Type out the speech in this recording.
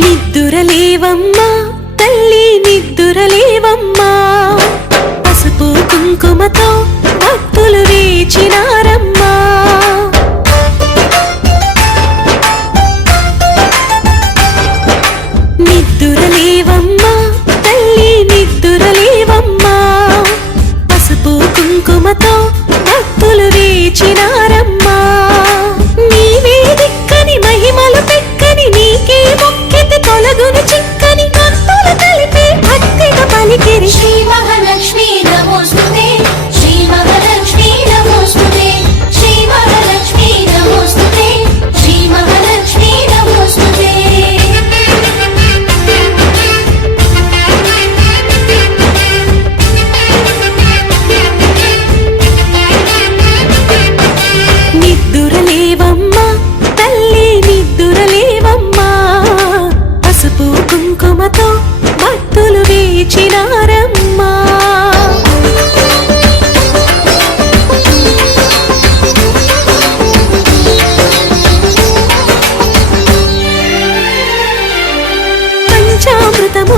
నిద్దురలేవమ్మా తల్లి నిద్దురలేవమ్మా పసుపు కుంకుమతో భక్తులు వేచినారమ్మా నిద్దురలేవమ్మా తల్లి నిద్దురలేవమ్మా పసుపు కుంకుమతో భక్తులు వేచినారమ్మా నీవే దిక్కని మహిమలు పెక్కని నీకే మొక్కితే తొలగును చిక్కని భక్తులు కలిపే భక్తిగా పలికిరి శ్రీ మహాలక్ష్మీ నమోస్తుతే శ్రీ మహాలక్ష్మీ నమోస్తుతే శ్రీ మహాలక్ష్మీ నమోస్తుతే శ్రీ మహాలక్ష్మీ నమోస్తుతే నిద్దురలేవమ్మా తల్లి నిద్దురలేవమ్మా పసుపు కుంకుమతో భక్తులు వేచినారమ్మా పంచామృతము